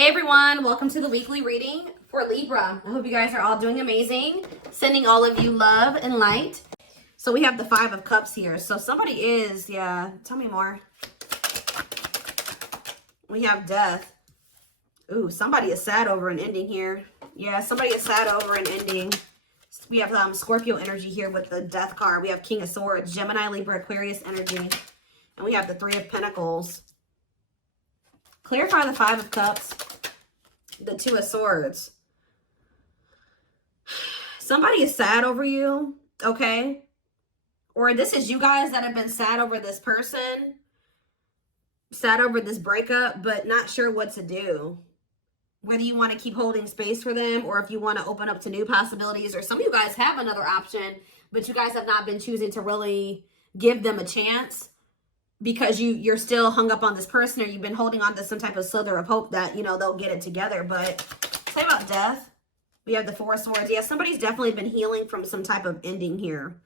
Hey everyone, welcome to the weekly reading for Libra. I hope you guys are all doing amazing. Sending all of you love and light. So we have the Five of Cups here. So somebody is, tell me more. We have Death. Ooh, somebody is sad over an ending here. Yeah, somebody is sad over an ending. We have Scorpio energy here with the Death card. We have King of Swords, Gemini, Libra, Aquarius energy. And we have the Three of Pentacles. Clarify the Five of Cups, the Two of Swords. Somebody is sad over you, okay? Or this is you guys that have been sad over this person, sad over this breakup, but not sure what to do. Whether you want to keep holding space for them or if you want to open up to new possibilities, or some of you guys have another option, but you guys have not been choosing to really give them a chance. Because you're still hung up on this person, or you've been holding on to some type of slither of hope that, you know, they'll get it together. But say about Death, we have the Four of Swords. Yeah, somebody's definitely been healing from some type of ending here.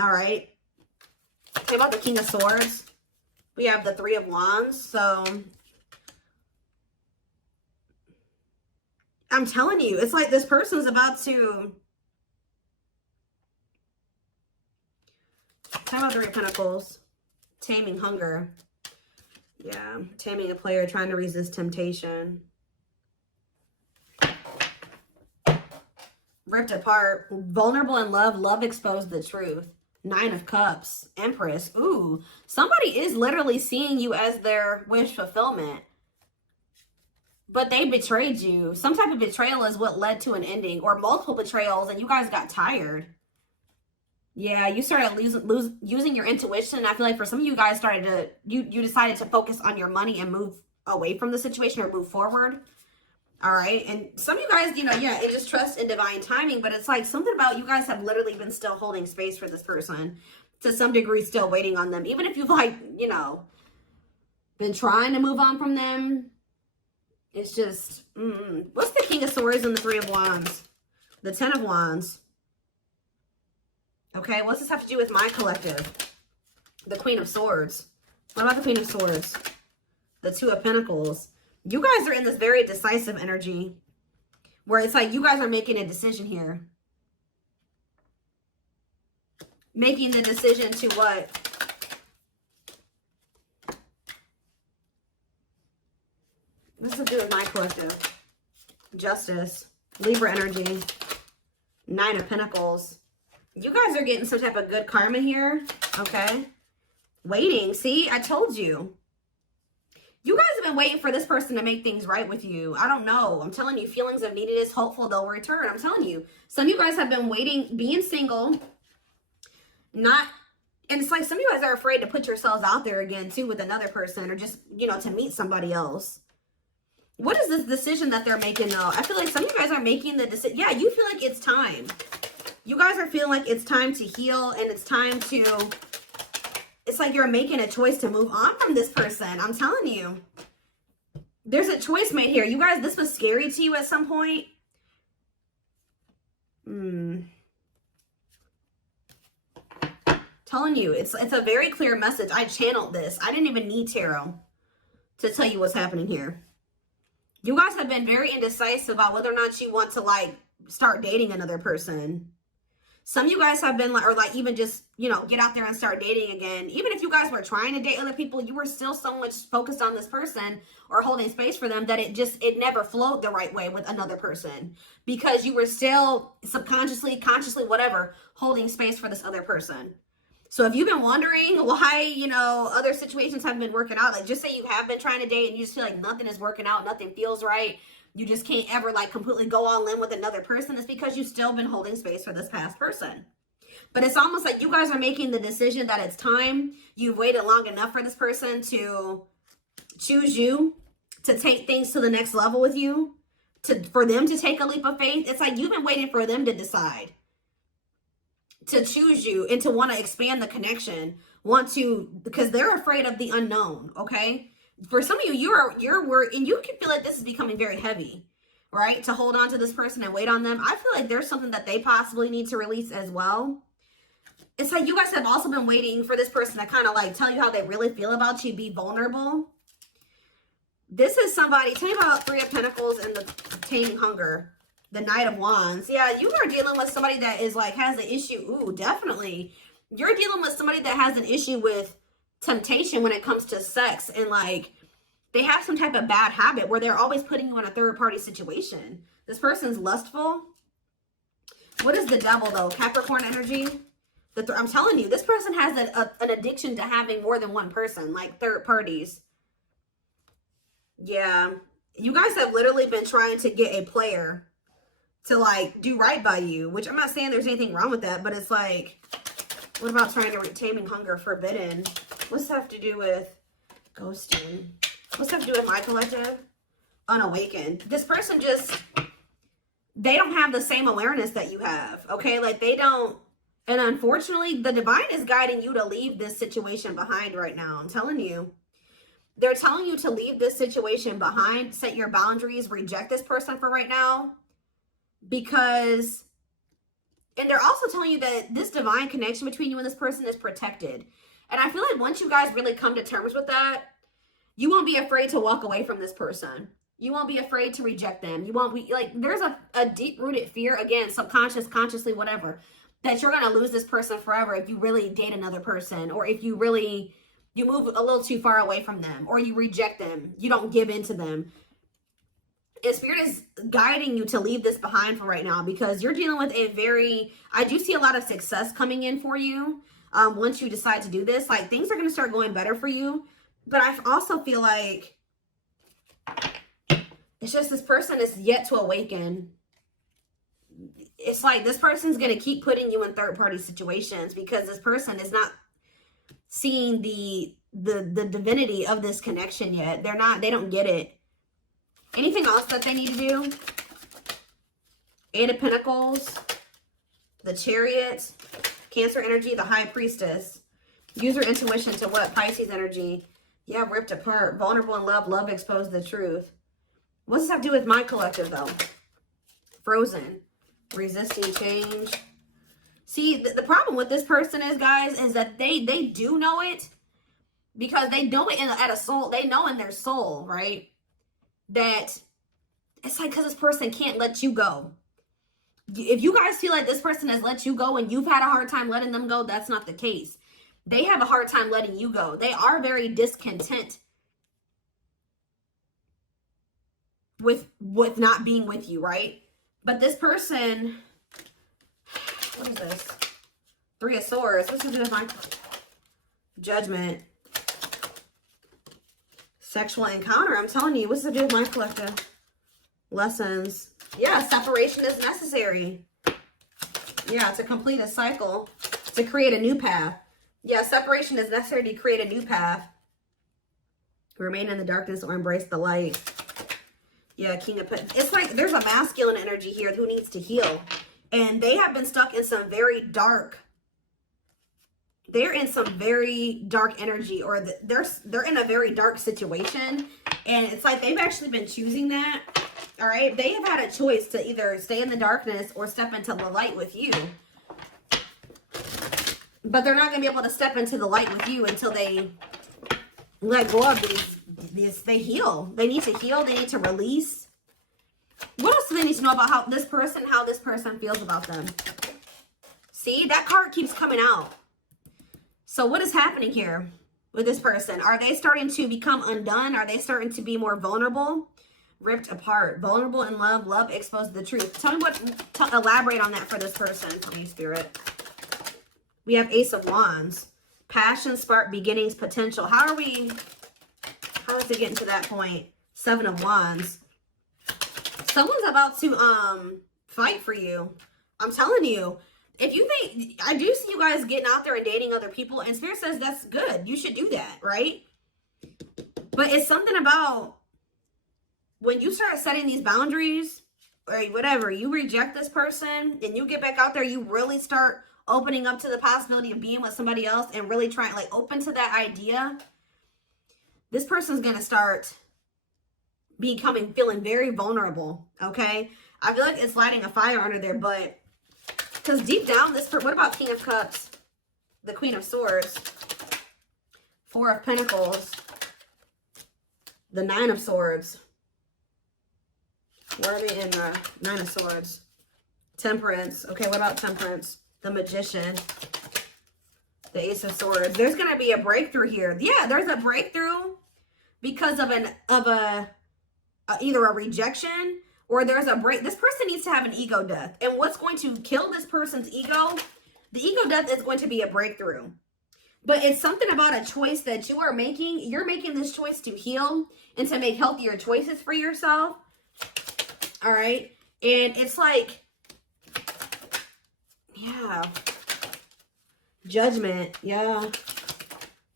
All right. Say about the King of Swords, we have the Three of Wands. So I'm telling you, it's like this person's about to... Say about Three of Pentacles. Taming hunger. Yeah, taming a player trying to resist temptation. Ripped apart. Vulnerable in love. Love exposed the truth. Nine of Cups. Empress. Ooh, somebody is literally seeing you as their wish fulfillment. But they betrayed you. Some type of betrayal is what led to an ending, or multiple betrayals, and you guys got tired. Yeah, you started using your intuition. I feel like for some of you guys started to, you decided to focus on your money and move away from the situation, or move forward. All right. And some of you guys, you know, yeah, it just trust in divine timing, but it's like something about you guys have literally been still holding space for this person to some degree, still waiting on them. Even if you've like, you know, been trying to move on from them. It's just, what's the King of Swords and the Three of Wands? The Ten of Wands. Okay, what's this have to do with my collective? The Queen of Swords. What about the Queen of Swords? The Two of Pentacles. You guys are in this very decisive energy where it's like you guys are making a decision here. Making the decision to what? What's it to do with my collective? Justice. Libra energy. Nine of Pentacles. You guys are getting some type of good karma here, okay? Waiting. See, I told you. You guys have been waiting for this person to make things right with you. I don't know. I'm telling you, feelings of neediness, hopeful they'll return. I'm telling you. Some of you guys have been waiting, being single, and it's like some of you guys are afraid to put yourselves out there again, too, with another person, or just, you know, to meet somebody else. What is this decision that they're making, though? I feel like some of you guys are making the decision. Yeah, you feel like it's time. You guys are feeling like it's time to heal, and it's time to, it's like you're making a choice to move on from this person. I'm telling you. There's a choice made here. You guys, this was scary to you at some point. Telling you, it's a very clear message. I channeled this. I didn't even need tarot to tell you what's happening here. You guys have been very indecisive about whether or not you want to, like, start dating another person. Some of you guys have been like, or like even just, you know, get out there and start dating again. Even if you guys were trying to date other people, you were still so much focused on this person or holding space for them that it never flowed the right way with another person. Because you were still subconsciously, consciously, whatever, holding space for this other person. So if you've been wondering why, you know, other situations haven't been working out, like just say you have been trying to date and you just feel like nothing is working out, nothing feels right. You just can't ever like completely go all in with another person. It's because you've still been holding space for this past person. But it's almost like you guys are making the decision that it's time. You've waited long enough for this person to choose you, to take things to the next level with you, for them to take a leap of faith. It's like you've been waiting for them to decide to choose you and to want to expand the connection, because they're afraid of the unknown, okay? For some of you, you're worried, and you can feel like this is becoming very heavy, right? To hold on to this person and wait on them. I feel like there's something that they possibly need to release as well. It's like you guys have also been waiting for this person to kind of like tell you how they really feel about you, be vulnerable. This is somebody, tell me about Three of Pentacles and the Taming Hunger. The Knight of Wands. Yeah, you are dealing with somebody that is like, has an issue. Ooh, definitely. You're dealing with somebody that has an issue with temptation when it comes to sex. And like, they have some type of bad habit where they're always putting you in a third party situation. This person's lustful. What is the Devil though? Capricorn energy. I'm telling you, this person has an addiction to having more than one person, like third parties. Yeah. You guys have literally been trying to get a player to like do right by you, which I'm not saying there's anything wrong with that, but it's like, what about trying to Taming Hunger, Forbidden? What's that have to do with ghosting? What's that have to do with my collective? Unawakened. This person just, they don't have the same awareness that you have, okay? Like they don't, and unfortunately, the divine is guiding you to leave this situation behind right now. I'm telling you. They're telling you to leave this situation behind, set your boundaries, reject this person for right now. Because, and they're also telling you that this divine connection between you and this person is protected. And I feel like once you guys really come to terms with that, you won't be afraid to walk away from this person. You won't be afraid to reject them. You won't be, like, there's a deep-rooted fear, again, subconscious, consciously, whatever, that you're going to lose this person forever if you really date another person, or if you really, you move a little too far away from them, or you reject them, you don't give in to them. And Spirit is guiding you to leave this behind for right now, because you're dealing with a very, I do see a lot of success coming in for you. Once you decide to do this, like things are going to start going better for you. But I also feel like it's just this person is yet to awaken. It's like this person's going to keep putting you in third party situations because this person is not seeing the divinity of this connection yet. They don't get it. Anything else that they need to do? Eight of Pentacles, the Chariot, Cancer energy, the High Priestess. Use your intuition to what? Pisces energy. Yeah, ripped apart. Vulnerable in love. Love exposed the truth. What does that have to do with my collective, though? Frozen. Resisting change. See, the problem with this person is, guys, is that they do know it. Because they know it at a soul. They know in their soul, right? That it's like because this person can't let you go. If you guys feel like this person has let you go and you've had a hard time letting them go, that's not the case. They have a hard time letting you go. They are very discontent with not being with you, right? But this person, what is this? Three of Swords. What's going to do with my Judgment? Sexual encounter. I'm telling you, what's to do with my collective? Lessons. Yeah, separation is necessary. Yeah, to complete a cycle, to create a new path. Yeah, separation is necessary to create a new path. Remain in the darkness or embrace the light. Yeah, King of Pentacles. It's like there's a masculine energy here who needs to heal. And they have been stuck in some very dark, they're in some very dark energy, or they're in a very dark situation. And it's like they've actually been choosing that. All right. They have had a choice to either stay in the darkness or step into the light with you. But they're not going to be able to step into the light with you until they let go of these, they heal. They need to heal. They need to release. What else do they need to know about how this person feels about them? See, that card keeps coming out. So what is happening here with this person? Are they starting to become undone? Are they starting to be more vulnerable? Ripped apart. Vulnerable in love. Love exposed to the truth. Tell me elaborate on that for this person, for me, Spirit. We have Ace of Wands. Passion, spark, beginnings, potential. How is it getting to that point? Seven of Wands. Someone's about to fight for you. I'm telling you. If you think, I do see you guys getting out there and dating other people, and Spirit says that's good. You should do that, right? But it's something about when you start setting these boundaries, or whatever, you reject this person, and you get back out there, you really start opening up to the possibility of being with somebody else and really trying, like, open to that idea. This person's going to start feeling very vulnerable, okay? I feel like it's lighting a fire under there, but because deep down, what about King of Cups? The Queen of Swords. Four of Pentacles. The Nine of Swords. Where are they in the Nine of Swords? Temperance. Okay, what about Temperance? The Magician. The Ace of Swords. There's going to be a breakthrough here. Yeah, there's a breakthrough because of either a rejection or there's a break. This person needs to have an ego death. And what's going to kill this person's ego? The ego death is going to be a breakthrough. But it's something about a choice that you are making. You're making this choice to heal and to make healthier choices for yourself. All right. And it's like, yeah. Judgment. Yeah.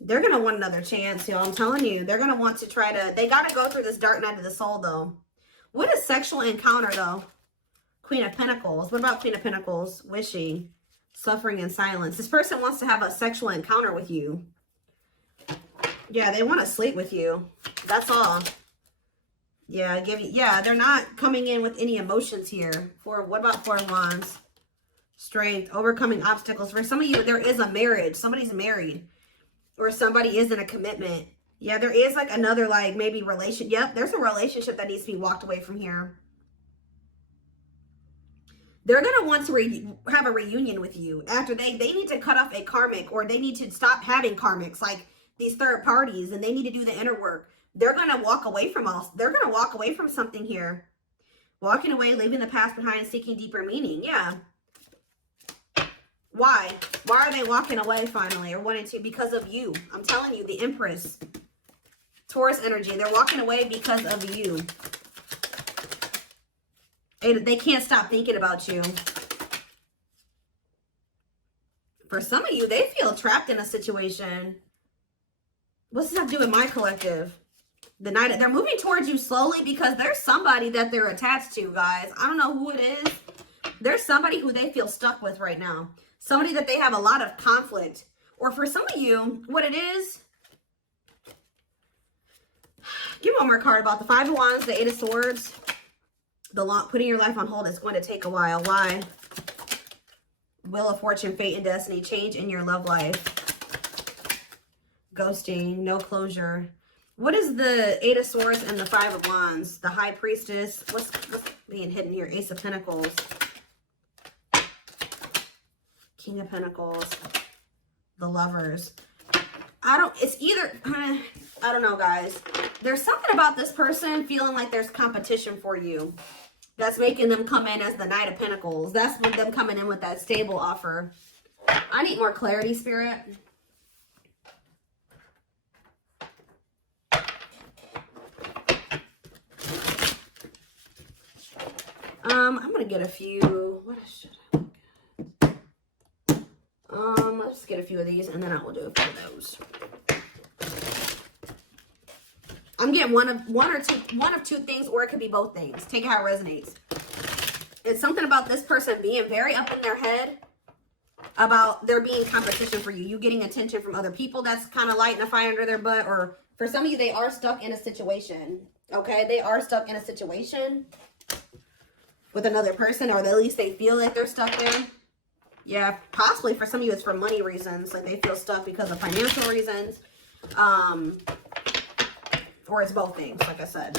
They're going to want another chance, y'all. I'm telling you. They're going to want to try to, they got to go through this dark night of the soul, though. What is sexual encounter, though? Queen of Pentacles. What about Queen of Pentacles? Wishing. Suffering and silence. This person wants to have a sexual encounter with you. Yeah, they want to sleep with you. That's all. Yeah, yeah, they're not coming in with any emotions here. What about Four of Wands? Strength, overcoming obstacles. For some of you, there is a marriage. Somebody's married. Or somebody is in a commitment. Yeah, there is like another like maybe relation. Yep, there's a relationship that needs to be walked away from here. They're going to want to have a reunion with you after they need to cut off a karmic, or they need to stop having karmics like these third parties, and they need to do the inner work. They're going to walk away from they're going to walk away from something here. Walking away, leaving the past behind, seeking deeper meaning. Yeah. Why? Why are they walking away finally or wanting to? Because of you. I'm telling you, the Empress. Taurus energy. They're walking away because of you. They can't stop thinking about you. For some of you, they feel trapped in a situation. What's this have to do with my collective? They're moving towards you slowly because there's somebody that they're attached to, guys. I don't know who it is. There's somebody who they feel stuck with right now. Somebody that they have a lot of conflict. Or for some of you, what it is. Give one more card about the Five of Wands, the Eight of Swords. Putting your life on hold is going to take a while. Why? Wheel of Fortune, fate and destiny, change in your love life. Ghosting, no closure. What is the Eight of Swords and the Five of Wands? The High Priestess. What's being hidden here? Ace of Pentacles. King of Pentacles. The Lovers. It's either, I don't know, guys. There's something about this person feeling like there's competition for you. That's making them come in as the Knight of Pentacles. That's with them coming in with that stable offer. I need more clarity, Spirit. I'm going to get a few. What should I look at? Let's get a few of these and then I will do a few of those. I'm getting one of two things, or it could be both things. Take it how it resonates. It's something about this person being very up in their head about there being competition for you. You getting attention from other people that's kind of lighting a fire under their butt. Or for some of you, they are stuck in a situation. Okay? They are stuck in a situation with another person, or at least they feel like they're stuck there. Yeah, possibly for some of you, it's for money reasons. Like they feel stuck because of financial reasons. Or it's both things, like I said.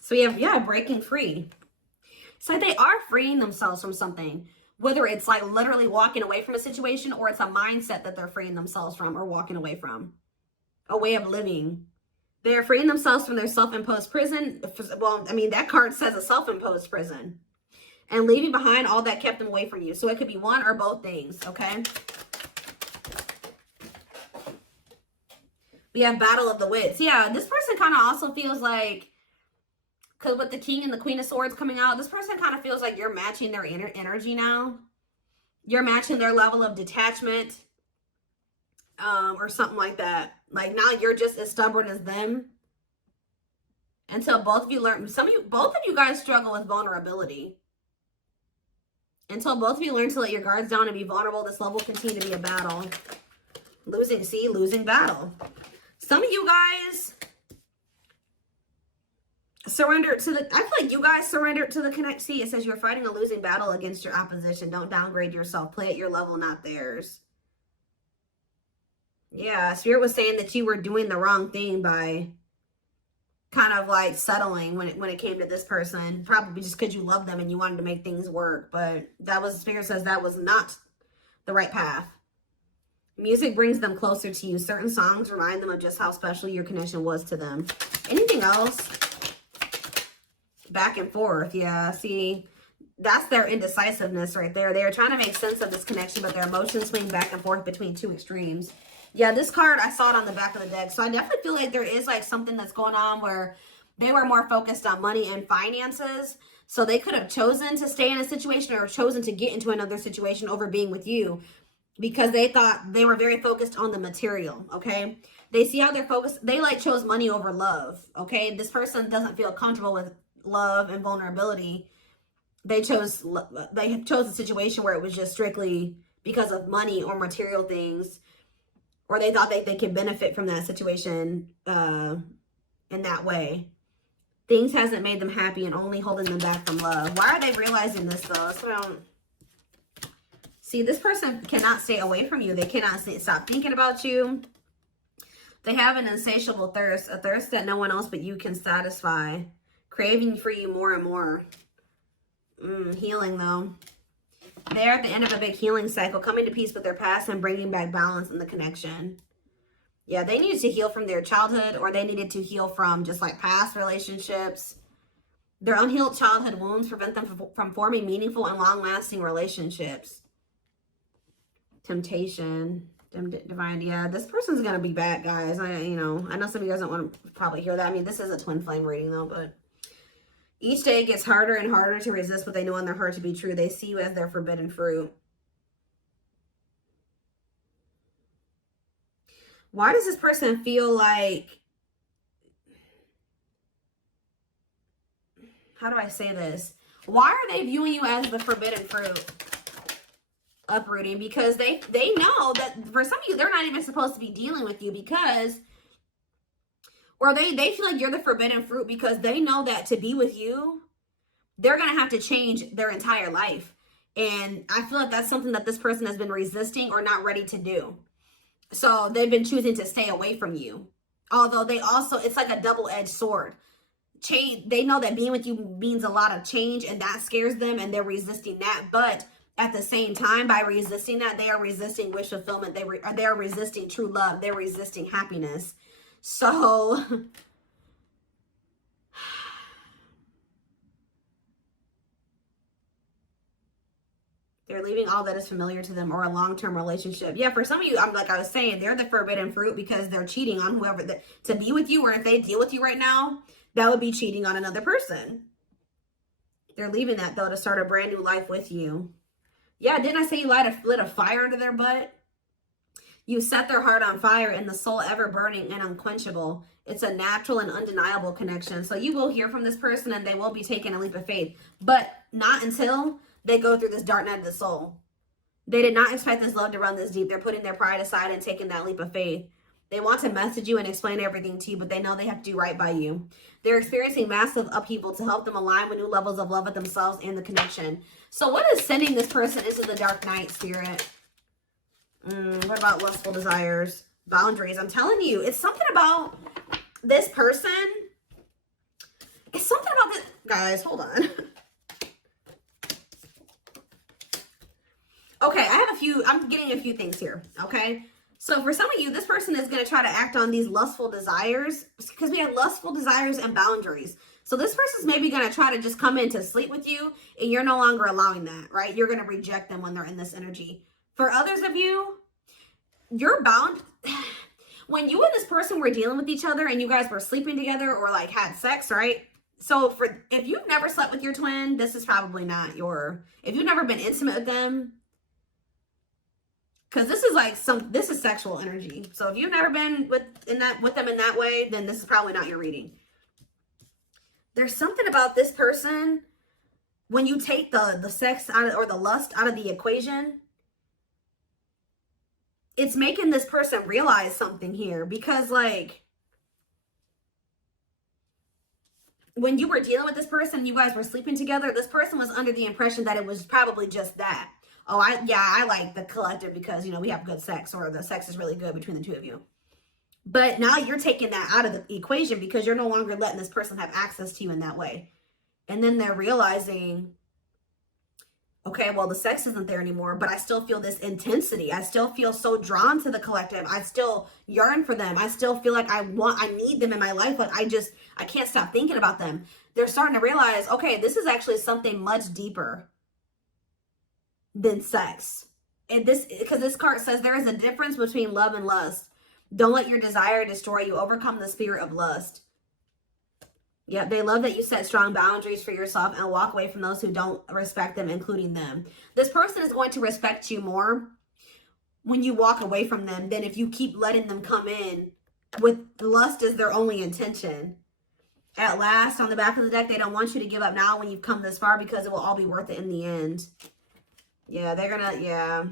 So we have, yeah, breaking free. So they are freeing themselves from something. Whether it's like literally walking away from a situation, or it's a mindset that they're freeing themselves from or walking away from. A way of living. They're freeing themselves from their self-imposed prison. Well, I mean, that card says a self-imposed prison. And leaving behind all that kept them away from you. So it could be one or both things, okay? We have Battle of the Wits. Yeah, this person kind of also feels like, because with the King and the Queen of Swords coming out, this person kind of feels like you're matching their energy now. You're matching their level of detachment. Or something like that. Like now you're just as stubborn as them. Until both of you learn, both of you guys struggle with vulnerability. Until both of you learn to let your guards down and be vulnerable, this love will continue to be a battle. Losing battle. Some of you guys Surrender to the, I feel like you guys surrendered to the connect. See, it says you're fighting a losing battle against your opposition. Don't downgrade yourself. Play at your level, not theirs. Yeah, Spirit was saying that you were doing the wrong thing by kind of like settling when it came to this person, probably just because you love them and you wanted to make things work. But that was, Spirit says that was not the right path. Music brings them closer to you. Certain songs remind them of just how special your connection was to them. Anything else? Back and forth. Yeah, see, that's their indecisiveness right there. They're trying to make sense of this connection, but their emotions swing back and forth between two extremes. Yeah, this card, I saw it on the back of the deck. So I definitely feel like there is like something that's going on where they were more focused on money and finances. So they could have chosen to stay in a situation or chosen to get into another situation over being with you because they thought they were very focused on the material, okay? They see how they're focused. They like chose money over love, okay? This person doesn't feel comfortable with love and vulnerability. They chose a situation where it was just strictly because of money or material things, or they thought they could benefit from that situation in that way. Things hasn't made them happy and only holding them back from love. Why are they realizing this though? That's what I don't see. This person cannot stay away from you. They cannot stop thinking about you. They have an insatiable thirst, a thirst that no one else but you can satisfy, craving for you more and more. Healing though. They're at the end of a big healing cycle, coming to peace with their past and bringing back balance in the connection. Yeah, they needed to heal from their childhood, or they needed to heal from just like past relationships. Their unhealed childhood wounds prevent them from forming meaningful and long-lasting relationships. Temptation, divine. Yeah, this person's gonna be back, guys. I know some of you guys don't want to probably hear that. I mean, this is a twin flame reading though, but each day it gets harder and harder to resist what they know in their heart to be true. They see you as their forbidden fruit. Why does this person feel like, how do I say this? Why are they viewing you as the forbidden fruit? Uprooting, because they know that for some of you, they're not even supposed to be dealing with you because, or they feel like you're the forbidden fruit because they know that to be with you, they're going to have to change their entire life. And I feel like that's something that this person has been resisting or not ready to do. So they've been choosing to stay away from you. Although they also, it's like a double-edged sword. Change, they know that being with you means a lot of change and that scares them and they're resisting that. But at the same time, by resisting that, they are resisting wish fulfillment. They are resisting true love. They're resisting happiness. So they're leaving all that is familiar to them or a long-term relationship. Yeah, for some of you, like I was saying, they're the forbidden fruit because they're cheating on whoever to be with you, or if they deal with you right now, that would be cheating on another person. They're leaving that though to start a brand new life with you. Yeah, didn't I say you lit a fire under their butt? You set their heart on fire and the soul ever burning and unquenchable. It's a natural and undeniable connection. So you will hear from this person and they will be taking a leap of faith, but not until they go through this dark night of the soul. They did not expect this love to run this deep. They're putting their pride aside and taking that leap of faith. They want to message you and explain everything to you, but they know they have to do right by you. They're experiencing massive upheaval to help them align with new levels of love with themselves and the connection. So what is sending this person into the dark night, Spirit? What about lustful desires? Boundaries. I'm telling you, it's something about this person. It's something about this. Guys, hold on. Okay, I'm getting a few things here, okay? So for some of you, this person is going to try to act on these lustful desires because we have lustful desires and boundaries. So this person's maybe going to try to just come in to sleep with you and you're no longer allowing that, right? You're going to reject them when they're in this energy. For others of you, you're bound. When you and this person were dealing with each other and you guys were sleeping together or like had sex, right? So if you've never slept with your twin, this is probably not if you've never been intimate with them, because this is like this is sexual energy. So if you've never been with them in that way, then this is probably not your reading. There's something about this person when you take the sex out of, or the lust out of the equation, it's making this person realize something here because like when you were dealing with this person, you guys were sleeping together, this person was under the impression that it was probably just that. Oh, I like the collective because, you know, we have good sex, or the sex is really good between the two of you. But now you're taking that out of the equation because you're no longer letting this person have access to you in that way. And then they're realizing, okay, well, the sex isn't there anymore, but I still feel this intensity. I still feel so drawn to the collective. I still yearn for them. I still feel like I need them in my life, but I can't stop thinking about them. They're starting to realize, okay, this is actually something much deeper than sex. And because this card says there is a difference between love and lust. Don't let your desire destroy you. Overcome the spirit of lust. Yeah, they love that you set strong boundaries for yourself and walk away from those who don't respect them, including them. This person is going to respect you more when you walk away from them than if you keep letting them come in with lust as their only intention. At last, on the back of the deck, they don't want you to give up now when you've come this far because it will all be worth it in the end. Yeah, they're gonna, yeah.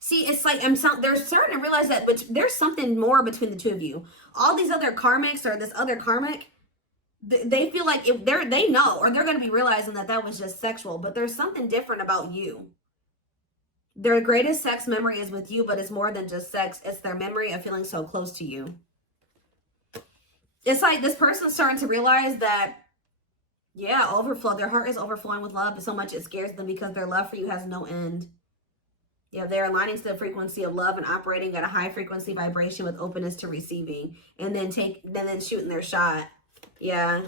See, it's like they're starting to realize that there's something more between the two of you. All these other karmics or this other karmic, they feel like they know, or they're going to be realizing that that was just sexual, but there's something different about you. Their greatest sex memory is with you, but it's more than just sex. It's their memory of feeling so close to you. It's like this person's starting to realize that, yeah, overflow. Their heart is overflowing with love so much it scares them because their love for you has no end. Yeah, they're aligning to the frequency of love and operating at a high frequency vibration with openness to receiving, and then shooting their shot. Yeah.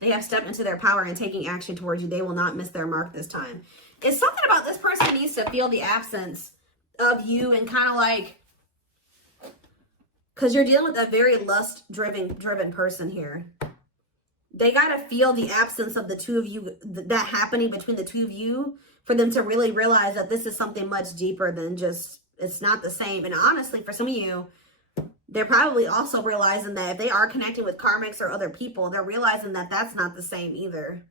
They have stepped into their power and taking action towards you. They will not miss their mark this time. It's something about this person needs to feel the absence of you and kind of like, because you're dealing with a very lust-driven person here. They got to feel the absence of the two of you, that happening between the two of you, for them to really realize that this is something much deeper than just, it's not the same. And honestly, for some of you, they're probably also realizing that if they are connecting with karmics or other people, they're realizing that that's not the same either.